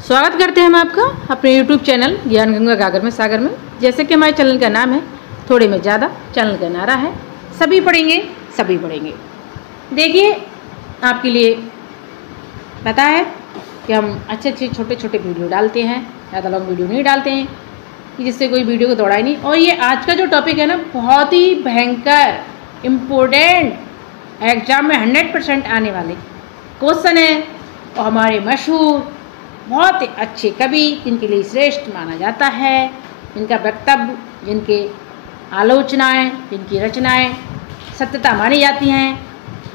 स्वागत करते हैं हम आपका अपने YouTube चैनल ज्ञान गंगा गागर में सागर में। जैसे कि हमारे चैनल का नाम है थोड़े में ज़्यादा, चैनल का नारा है सभी पढ़ेंगे सभी पढ़ेंगे। देखिए, आपके लिए पता है कि हम अच्छे छोटे छोटे वीडियो डालते हैं, ज़्यादा लॉन्ग वीडियो नहीं डालते हैं कि जिससे कोई वीडियो को दौड़ाए नहीं। और ये आज का जो टॉपिक है ना, बहुत ही भयंकर इम्पोर्टेंट, एग्जाम में 100% आने वाले क्वेश्चन है। और हमारे मशहूर बहुत ही अच्छे कवि, जिनके लिए श्रेष्ठ माना जाता है, जिनका वक्तव्य, जिनके आलोचनाएं, जिनकी रचनाएं सत्यता मानी जाती हैं,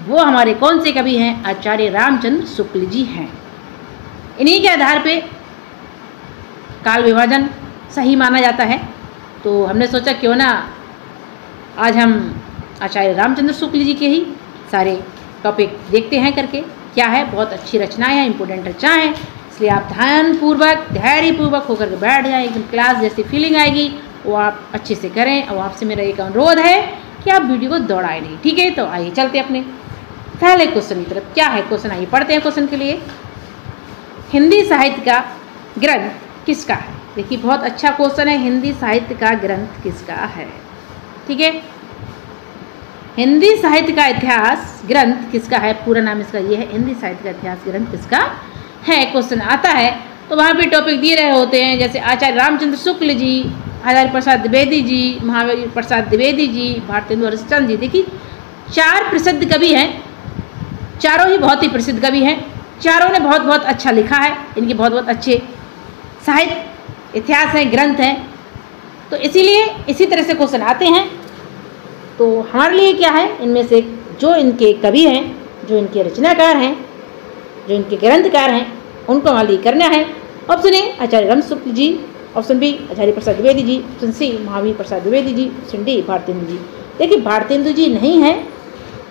वो हमारे कौन से कवि हैं? आचार्य रामचंद्र शुक्ल जी हैं। इन्हीं के आधार पे काल विभाजन सही माना जाता है। तो हमने सोचा क्यों ना आज हम आचार्य रामचंद्र शुक्ल जी के ही सारे टॉपिक देखते हैं करके। क्या है, बहुत अच्छी रचनाएं हैं, इंपोर्टेंट रचनाएं हैं, इसलिए आप ध्यानपूर्वक धैर्यपूर्वक होकर के बैठ जाएं। एकदम क्लास जैसी फीलिंग आएगी, वो आप अच्छे से करें। और आपसे मेरा एक अनुरोध है कि आप वीडियो को दौड़ाएं नहीं, ठीक है? तो आइए चलते अपने पहले क्वेश्चन की तरफ। क्या है क्वेश्चन, आइए पढ़ते हैं क्वेश्चन के लिए। हिंदी साहित्य का ग्रंथ किसका है? देखिए, बहुत अच्छा क्वेश्चन है। हिंदी साहित्य का ग्रंथ किसका है? ठीक है, हिंदी साहित्य का इतिहास ग्रंथ किसका है? पूरा नाम इसका ये है, हिंदी साहित्य का इतिहास ग्रंथ किसका है। क्वेश्चन आता है तो वहाँ पे टॉपिक दिए रहे होते हैं, जैसे आचार्य रामचंद्र शुक्ल जी, हजारी प्रसाद द्विवेदी जी, महावीर प्रसाद द्विवेदी जी, भारतेंदु हरिश्चंद्र जी। देखिए, 4 प्रसिद्ध कवि हैं, चारों ही बहुत ही प्रसिद्ध कवि हैं। चारों ने बहुत बहुत अच्छा लिखा है, इनके बहुत बहुत अच्छे साहित्य इतिहास हैं, ग्रंथ हैं। तो इसीलिए इसी तरह से क्वेश्चन आते हैं। तो हमारे लिए क्या है, इनमें से जो इनके कवि हैं, जो इनके रचनाकार हैं, जो इनके ग्रंथकार हैं, उनको हमारे लिए करना है। Option A Acharya Ram Shukla ji, option B Acharya Prasad Dwivedi ji, option C Mahavir Prasad Dwivedi ji, option D Bharatendu ji. देखिए, भारतेंदु जी नहीं है,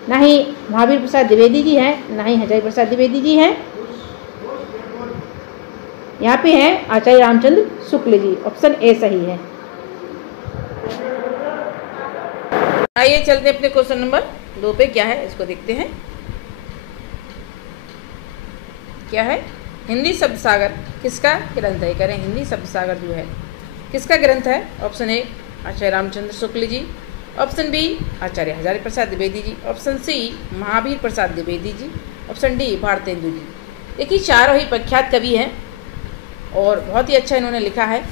ना ही महावीर प्रसाद द्विवेदी जी हैं, ना ही आचार्य प्रसाद द्विवेदी जी हैं। यहाँ पे हैं आचार्य रामचंद्र शुक्ल जी। ऑप्शन ए सही है। आइए चलते अपने क्वेश्चन नंबर 2 पे। क्या है इसको देखते हैं। क्या है, हिंदी शब्द सागर किसका ग्रंथ है? कह रहे हैं हिंदी शब्द सागर जो है किसका ग्रंथ है? Option A Acharya Ramchandra Shukla ji, option B Acharya Hazari Prasad Dwivedi ji, option C Mahavir Prasad Dwivedi ji, option D Bharatendu ji. देखिए, चारों ही प्रख्यात कवि हैं और बहुत ही अच्छा इन्होंने लिखा है।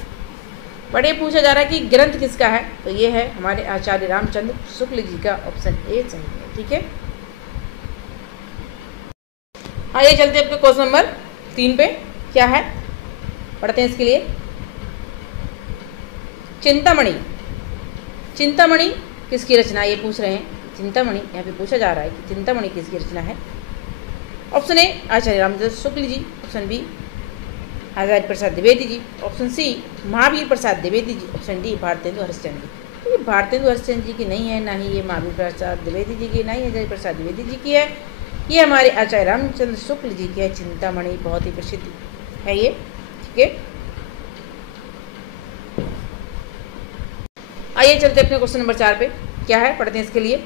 बड़े पूछा जा रहा है कि ग्रंथ किसका है, तो ये है हमारे आचार्य रामचंद्र शुक्ल जी का। ऑप्शन ए सही है। ठीक है, आइए चलते हैं अपने क्वेश्चन नंबर 3 पे। क्या है, पढ़ते हैं इसके लिए। चिंतामणि, चिंतामणि किसकी रचना, ये पूछ रहे हैं। चिंतामणि यहाँ पे पूछा जा रहा है कि चिंतामणि किसकी रचना है। Option A Acharya Ramchandra Shukla ji, option B Acharya Prasad Dwivedi ji, option C Mahavir Prasad Dwivedi ji, option D Bharatendu Harishchandra ji. ये भारतेंदु हरिश्चंद्र जी की नहीं है, ना ही ये महावीर प्रसाद द्विवेदी जी की, ना ही आचार्य प्रसाद द्विवेदी जी की है। ये हमारे आचार्य रामचंद्र शुक्ल जी की है। चिंतामणि बहुत ही प्रसिद्ध है ये। ठीक है, आइए चलते अपने क्वेश्चन नंबर 4 पे। क्या है, पढ़ते हैं इसके लिए।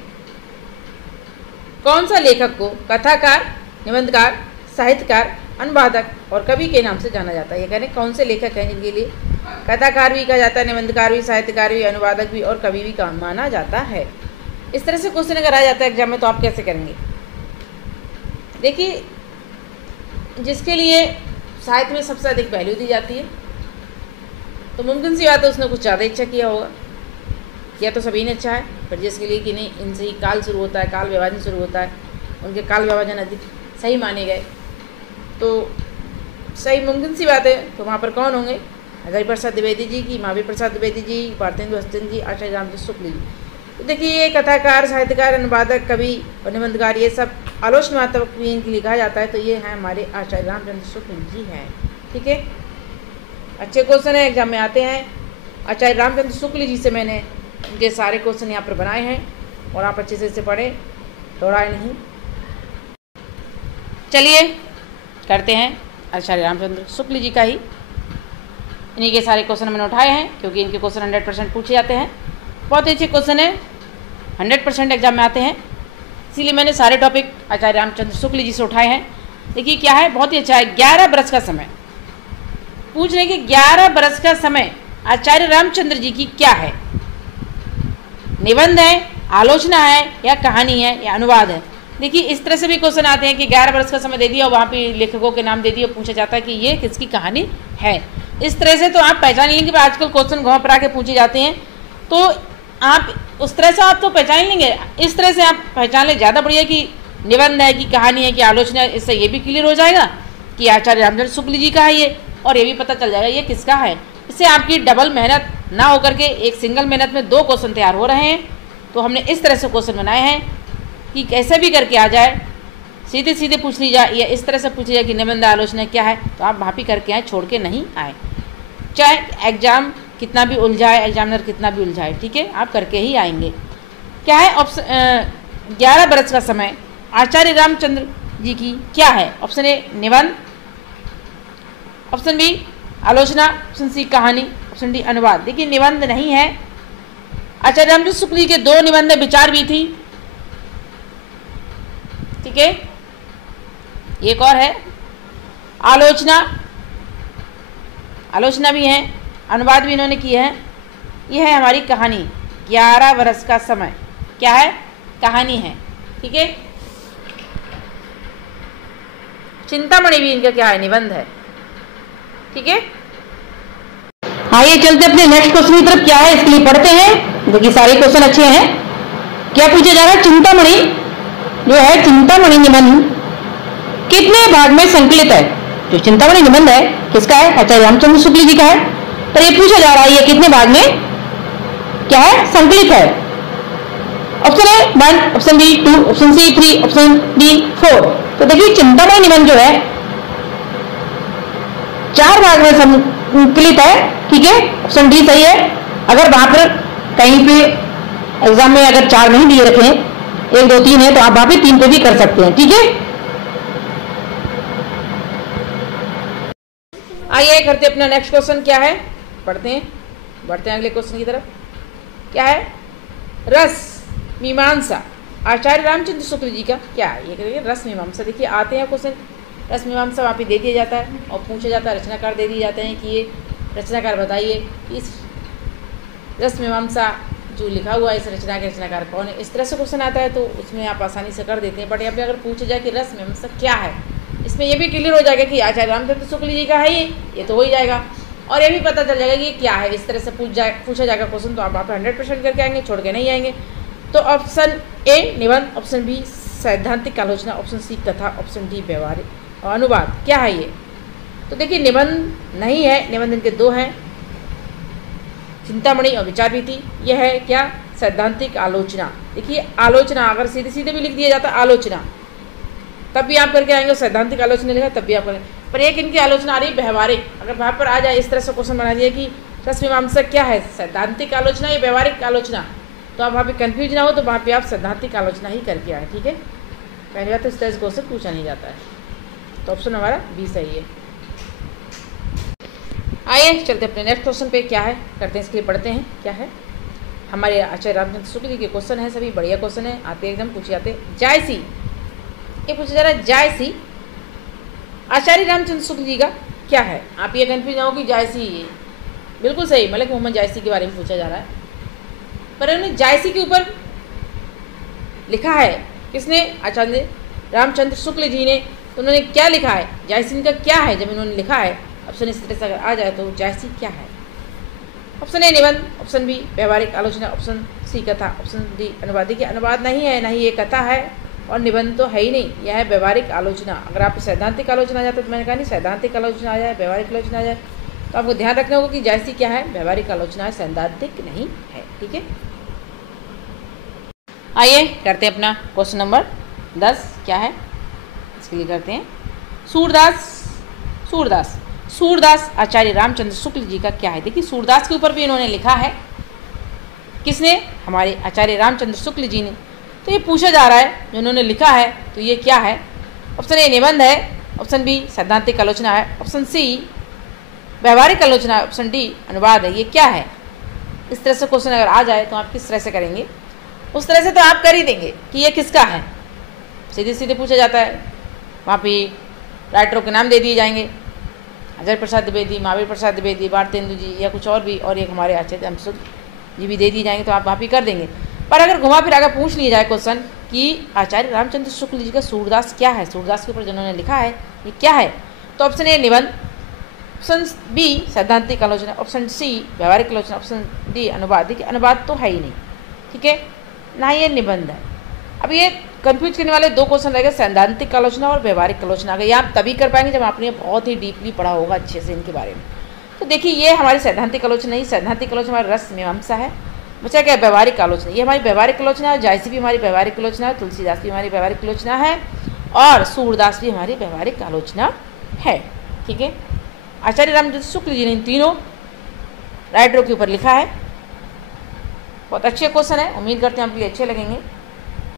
कौन सा लेखक को कथाकार, निबंधकार, साहित्यकार, अनुवादक और कवि के नाम से जाना जाता है? ये कह रहे हैं कौन से लेखक हैं जिनके लिए कथाकार भी कहा जाता है, निबंधकार भी, साहित्यकार भी, अनुवादक भी और कवि भी का माना जाता है। इस तरह से क्वेश्चन अगर आ जाता है एग्जाम में तो आप कैसे करेंगे? देखिए, जिसके लिए साहित्य में सबसे अधिक वैल्यू दी जाती है, तो मुमकिन सी बात है उसने कुछ ज़्यादा इच्छा किया होगा, या तो सभी ने अच्छा है, पर जिसके लिए कि नहीं, इनसे ही काल शुरू होता है, काल विभाजन शुरू होता है, उनके काल विभाजन अधिक सही माने गए, तो सही मुमकिन सी बात है। तो वहाँ पर कौन होंगे? हजारी प्रसाद द्विवेदी जी की, महावीर प्रसाद द्विवेदी जी, भारतेंदु हरिश्चंद्र जी, आचार्य रामचंद्र शुक्ल जी। तो देखिए, ये कथाकार, साहित्यकार, अनुवादक, कवि और निबंधकार, ये सब आलोचनात्मक भी इनकी लिखा जाता है। तो ये हैं हमारे आचार्य रामचंद्र शुक्ल जी हैं। ठीक है, अच्छे क्वेश्चन है, एग्जाम में आते हैं। आचार्य रामचंद्र शुक्ल जी से मैंने इनके सारे क्वेश्चन यहाँ पर बनाए हैं और आप अच्छे से इसे पढ़ें, दौड़ाए नहीं। चलिए करते हैं आचार्य रामचंद्र शुक्ल जी का ही। इन्हीं के सारे क्वेश्चन मैंने उठाए हैं क्योंकि इनके क्वेश्चन 100% पूछे जाते हैं। बहुत ही अच्छे क्वेश्चन है, 100% एग्जाम में आते हैं, इसीलिए मैंने सारे टॉपिक आचार्य रामचंद्र शुक्ल जी से उठाए हैं। देखिए क्या है, बहुत ही अच्छा है। 11 बरस का समय, पूछ रहे हैं कि 11 बरस का समय आचार्य रामचंद्र जी की क्या है। निबंध है, आलोचना है, या कहानी है, या अनुवाद है। देखिए इस तरह से भी क्वेश्चन आते हैं कि 11 बरस का समय दे दिया और वहाँ पे लेखकों के नाम दे दिए और पूछा जाता है कि ये किसकी कहानी है। इस तरह से तो आप पहचान लेंगे। आजकल क्वेश्चन घुमा फिरा के पूछे जाते हैं, तो आप उस तरह से आप तो पहचान लेंगे। इस तरह से आप पहचान लें, ज़्यादा बढ़िया कि निबंध है, कि कहानी है, कि आलोचना है। इससे ये भी क्लियर हो जाएगा कि आचार्य रामचंद्र शुक्ल जी का है ये, और ये भी पता चल जाएगा ये किसका है। इससे आपकी डबल मेहनत ना होकर के एक सिंगल मेहनत में 2 क्वेश्चन तैयार हो रहे हैं। तो हमने इस तरह से क्वेश्चन बनाए हैं कि कैसे भी करके आ जाए, सीधे सीधे पूछ ली जाए, या इस तरह से पूछी जाए कि निबंध आलोचना क्या है, तो आप वहाँ भी करके आए, छोड़ के नहीं आए। चाहे एग्जाम कितना भी उलझाए, एग्जामिनर कितना भी उलझाए, ठीक है, आप करके ही आएंगे। क्या है ऑप्शन 11 बरस का समय आचार्य रामचंद्र जी की क्या है। ऑप्शन ए निबंध, ऑप्शन बी आलोचना, ऑप्शन सी कहानी, ऑप्शन डी अनुवाद। देखिए निबंध नहीं है। आचार्य रामचंद्र शुक्ल जी के 2 निबंध विचार भी थी, ठीक है। एक और है आलोचना, आलोचना भी है, अनुवाद भी इन्होंने किए हैं। यह है हमारी कहानी 11 बरस का समय, क्या है, कहानी है, ठीक है। चिंतामणि भी इनका क्या है, निबंध है, ठीक है। आइए चलते अपने नेक्स्ट क्वेश्चन की तरफ। क्या है इसके लिए पढ़ते हैं। देखिए सारे क्वेश्चन अच्छे हैं। क्या पूछा जा रहा है, चिंतामणि जो है, चिंतामणि निबंध कितने भाग में संकलित है। जो चिंतामणि निबंध है किसका है, आचार्य रामचंद्र शुक्ल जी का है। तो ये पूछा जा रहा है ये कितने भाग में क्या है, संकलित है। Option A 1, option B 2, option C 3, option D 4। तो देखिए चिंतामणि निबंध जो है 4 भाग में संकलित है, ठीक है। ऑप्शन डी सही है। अगर वहां पर कहीं पे एग्जाम में अगर 4 नहीं दिए रखे, 1 2 3 है, तो आप वहां पे 3 पे भी कर सकते हैं, ठीक है। आइए करते अपना नेक्स्ट क्वेश्चन। क्या है पढ़ते हैं, बढ़ते हैं अगले क्वेश्चन की तरफ। क्या है, रस मीमांसा आचार्य रामचंद्र शुक्ल जी का क्या है। ये करेंगे रस मीमांसा। देखिए आते हैं क्वेश्चन, रस मीमांसा वहाँ पे दे दिया जाता है और पूछा जाता है, रचनाकार दे दिए जाते हैं कि ये रचनाकार बताइए इस रस मीमांसा जो लिखा हुआ है इस रचना के रचनाकार कौन है। इस तरह से क्वेश्चन आता है तो उसमें आप आसानी से कर देते हैं। बट यहाँ पे अगर पूछा जाए कि रस मीमांसा क्या है, इसमें यह भी क्लियर हो जाएगा कि आचार्य रामचंद्र शुक्ल जी का है ये तो हो ही जाएगा। और ये भी पता चल जाएगा कि ये क्या है। इस तरह से पूछा जाएगा क्वेश्चन तो आप वहाँ पर 100% करके आएंगे, छोड़ के नहीं आएंगे। तो ऑप्शन ए निबंध, ऑप्शन बी सैद्धांतिक आलोचना, ऑप्शन सी कथा, ऑप्शन डी व्यवहारिक और अनुवाद। क्या है ये, तो देखिए निबंध नहीं है, निबंध इनके 2 हैं, चिंतामणि और विचार भी थी। यह है क्या, सैद्धांतिक आलोचना। देखिए आलोचना अगर सीधे सीधे भी लिख दिया जाता आलोचना तब भी आप करके आएंगे, सैद्धांतिक आलोचना लिखा तब भी आप करेंगे। पर एक इनकी आलोचना आ रही है व्यवहारिक। अगर वहाँ पर आ जाए इस तरह से क्वेश्चन बना दिया कि रस मीमांसा क्या है, सैद्धांतिक आलोचना या व्यवहारिक आलोचना, तो आप वहाँ पे कंफ्यूज ना हो, तो वहाँ पे आप सैद्धांतिक आलोचना ही करके आए, ठीक है। पहली बात तो इस तरह से क्वेश्चन पूछा नहीं जाता है। तो ऑप्शन हमारा बी सही है। आइए चलते अपने नेक्स्ट क्वेश्चन पे। क्या है करते हैं, इसके लिए पढ़ते हैं। क्या है, हमारे आचार्य रामचंद्र शुक्ल जी के क्वेश्चन है, सभी बढ़िया क्वेश्चन है, आते एकदम पूछे जाते। जायसी, ये पूछा जा रहा है जायसी आचार्य रामचंद्र शुक्ल जी का क्या है। आप ये कन्फ्यूज ना हो कि जायसी, बिल्कुल सही, मलिक मोहम्मद जायसी के बारे में पूछा जा रहा है। पर उन्होंने जायसी के ऊपर लिखा है किसने, आचार्य रामचंद्र शुक्ल जी ने। तो उन्होंने क्या लिखा है, जायसी इनका क्या है जब इन्होंने लिखा है। ऑप्शन इस तरह से अगर आ जाए तो जायसी क्या है। ऑप्शन ए निबंध, ऑप्शन बी व्यवहारिक आलोचना, ऑप्शन सी कथा, ऑप्शन डी अनुवाद। देखिए अनुवाद नहीं है, ना ही ये कथा है और निबंध तो है ही नहीं, यह है व्यवहारिक आलोचना। अगर आप सैद्धांतिक आलोचना आ जाए तो मैंने कहा नहीं, सैद्धांतिक आलोचना आ जाए, व्यवहारिक आलोचना आ जाए, तो आपको ध्यान रखना होगा कि जायसी क्या है, व्यवहारिक आलोचना है, सैद्धांतिक नहीं है, ठीक है। आइए करते हैं अपना क्वेश्चन नंबर 10। क्या है इसके लिए करते हैं, सूरदास आचार्य रामचंद्र शुक्ल जी का क्या है। देखिए सूरदास के ऊपर भी इन्होंने लिखा है, किसने, हमारे आचार्य रामचंद्र शुक्ल जी ने। तो ये पूछा जा रहा है जो उन्होंने लिखा है तो ये क्या है। ऑप्शन ए निबंध है, ऑप्शन बी सैद्धांतिक आलोचना है, ऑप्शन सी व्यवहारिक आलोचना है, ऑप्शन डी अनुवाद है। ये क्या है। इस तरह से क्वेश्चन अगर आ जाए तो आप किस तरह से करेंगे, उस तरह से तो आप कर ही देंगे कि ये किसका है। सीधे सीधे पूछा जाता है, वहाँ पे राइटरों के नाम दे दिए जाएंगे, आचार्य प्रसाद द्विवेदी, महावीर प्रसाद द्विवेदी, भारतेंदु जी या कुछ और भी, और एक हमारे आचार्य रामसूत्र जी भी दे दिए जाएंगे, तो आप वहाँ भी कर देंगे। पर अगर घुमा फिरा कर पूछ लिया जाए क्वेश्चन कि आचार्य रामचंद्र शुक्ल जी का सूरदास क्या है, सूरदास के ऊपर जिन्होंने लिखा है ये क्या है, तो ऑप्शन ए निबंध, ऑप्शन बी सैद्धांतिक आलोचना, ऑप्शन सी व्यवहारिक आलोचना, ऑप्शन डी अनुवाद। देखिए अनुवाद तो है ही नहीं, ठीक है, ना ये निबंध है। अब ये कंफ्यूज करने वाले दो क्वेश्चन रहेंगे, सैद्धांतिक आलोचना और व्यवहारिक आलोचना। अगर ये आप तभी कर पाएंगे जब आपने बहुत ही डीपली पढ़ा होगा अच्छे से इनके बारे में। तो देखिए ये हमारी सैद्धांतिक आलोचना नहीं, सैद्धांतिक आलोचना हमारी रस मीमांसा है। बचा क्या व्यवहारिक आलोचना, ये हमारी व्यवहारिक आलोचना है। जायसी भी हमारी व्यवहारिक आलोचना है, तुलसीदास भी हमारी व्यवहारिक आलोचना है, और सूरदास भी हमारी व्यवहारिक आलोचना है, ठीक है। आचार्य रामचंद्र शुक्ल जी ने इन तीनों राइटरों के ऊपर लिखा है। बहुत अच्छे क्वेश्चन है, उम्मीद करते हैं आपके लिए अच्छे लगेंगे।